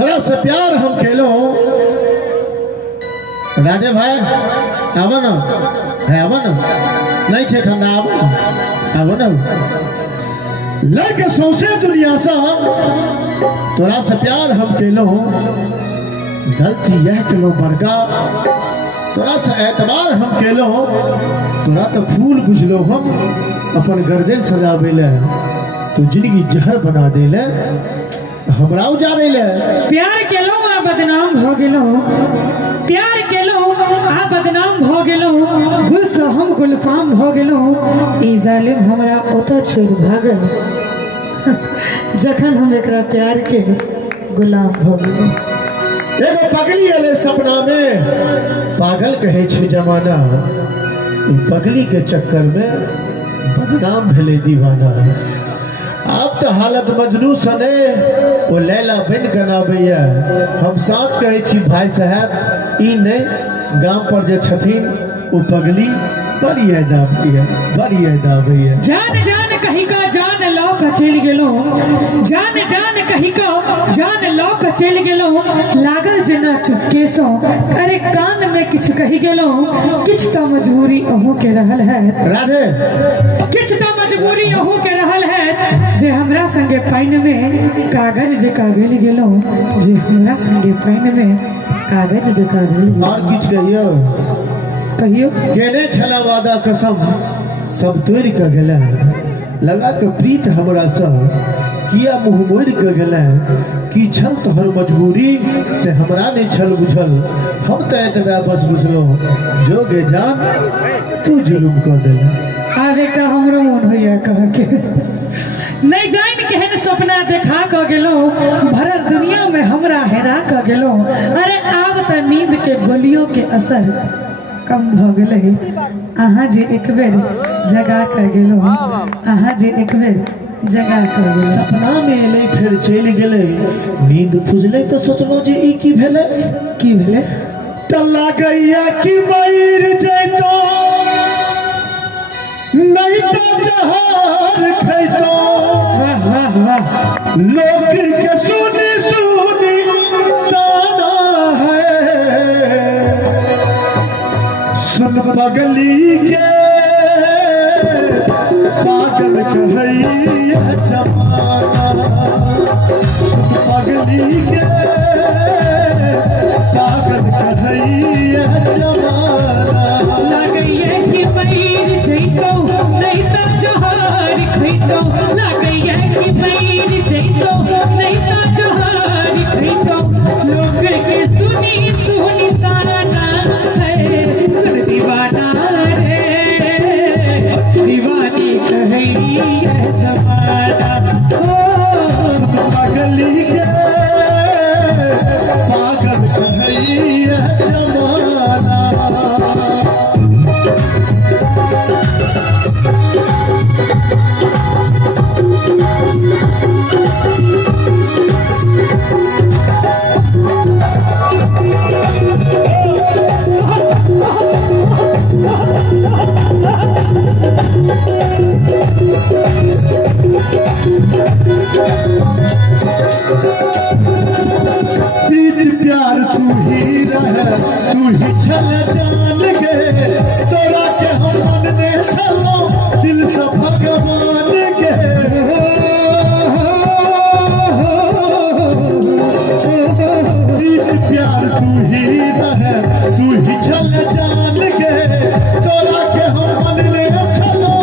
तोरा से प्यार हम खेलो राजे भाई आव न आव न नहीं छे ठंडा आव न लड़के सौसे दुनिया से तोरा से प्यार हम खेलो गलती यह केलो बड़का तोरा से एतबार हम केलो तोरा तो फूल बुझलो हम अपन गर्दन सजावे ले तो जिंदगी जहर बना दे ले हमरा उजारे ले प्यार केलो आ बदनाम भ गेलो प्यार केलो आ बदनाम भ गेलो गुल से हम गुलफाम भ गेलो ई जालिम हमरा ओतो छोड़ भागल जखन हम एकरा प्यार के गुलाम भ गेलो। एगो पगली अले सपना में पागल कहे छे जमाना पगली के चक्कर में बदनाम भेले दीवाना। अब तो हालत मजनू सने वो लैला बन गनाबैया हम साँच कहे छी भाई साहब ई नहीं गांव पर जे छथिन वो पगली बड़ी दाबैया जान जान कही का जान लौ का चल गेलो जान जान कही का जान लौ का चल गेलो लागल जना चुपके सो अरे कान में किछ कही गेलो किछ तो मजबूरी ओहो के रहल है राधे किछ तो मजबूरी ओहो के रहल है जे हमरा संगे पाइन में कागज जका भेल गेलो जे हमरा संगे पाइन में कागज जका भेल और किछ कहियो केने छला वादा कसम सब तोड़ के गेले लगा के प्रीत हमरा से किया मुंह मोड़ के गेले की छल तोहर मजबूरी से हमरा नहीं छल बुझल हम तो एतबा बस बुझलो जोगे जान तू जुलुम कर देला आवे का हमरो मन होया कह के नहीं जान केहन सपना देखा क गेलो भरल दुनिया में हमरा हेरा क गेलो अरे आब त नींद के गोलियों के असर कम भ गेले आहा जे एक बेर जगा कर गेलो आहा जे एक बेर जगा कर गेलो सपना में एले फिर चल गेले नींद खुजले तो सोचलो जे ई की भेले त लागैया कि मर जैतो नहीं तो जहर खैतो वाह वाह वाह लोग के सुनी सुनी ताना है सुन पगली के पागल कहैया जमाना सुन पगली के पागल कहैया जमाना लागैया कि मर जैतो नहीं तो जहर खैतो लागैया कि मर जैतो नहीं तो जहर खैतो लोग के सुनी सुनी ताना है सुन दीवाना रे दीवानी कहैया जमाना पगली के पागल कहैया जमाना प्रीत प्यार तू ही रह तू ही छल जान के तोरा के हम मन में छलो दिल से भगवान के प्रीत प्यार तू ही रह तू ही छल जान के तोरा के हम मन में छलो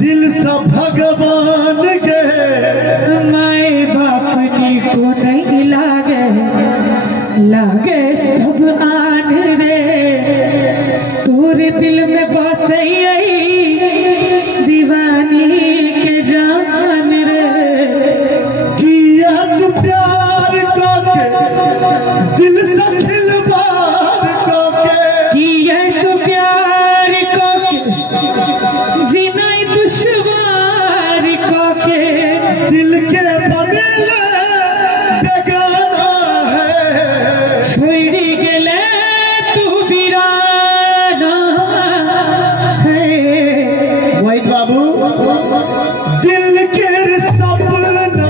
दिल से भगवान के माए बाप को नहीं लागे सब आन रे तोरे दिल में बसे दीवानी के जान रे किया तू प्यार करके दिल से खिलवाड़ करके किया तू प्यार करके जीना दुश्वार करके दिल के बदले बेगाना है छोड़ी गेले तू वीराना है वही बाबू दिल के सपना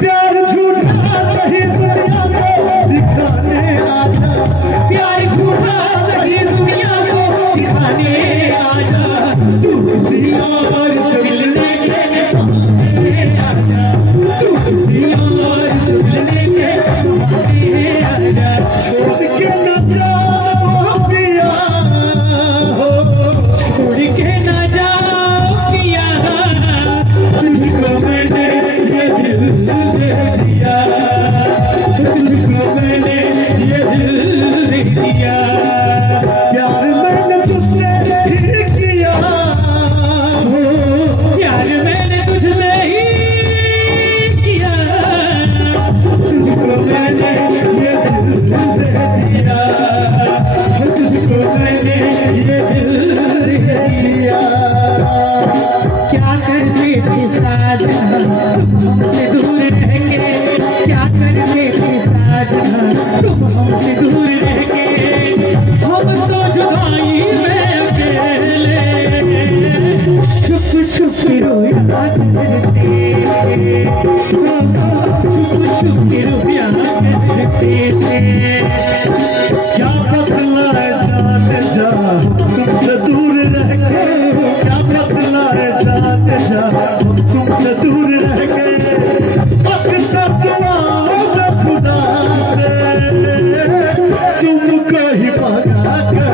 प्यार झूठा सही दुनिया को दिखाने आजा, प्यार झूठा सही दुनिया को दिखाने आजा, तू किसी और से मिलने के बहाने आजा, तू किसी और से मिलने के बहाने आजा, छोड़ के न जाओ पिया हो, छोड़ के न जाओ पिया, तुझको मैंने ये दिल दे दिया, तुझको मैंने ये दिल दे दिया। प्यार मैंने तुझसे ही किया हो, प्यार मैंने तुझसे ही किया, तुझको मैंने ये दिल दे दिया, तुझको मैंने ये दिल दे दिया। क्या करते थे साजना तुम हमसे दूर रह के, क्या करते थे साजना तुम हमसे दूर रह के, हम तो जुदाई में अकेले छुप छुप रोया करते, छुप छुप रोया करते थे। क्या बदला है जाते जा तुमसे दूर रह के, क्या बदला है जाते जा तुमसे दूर रह के, अक्सर दुआओं में खुदा से तुमको ही पता कर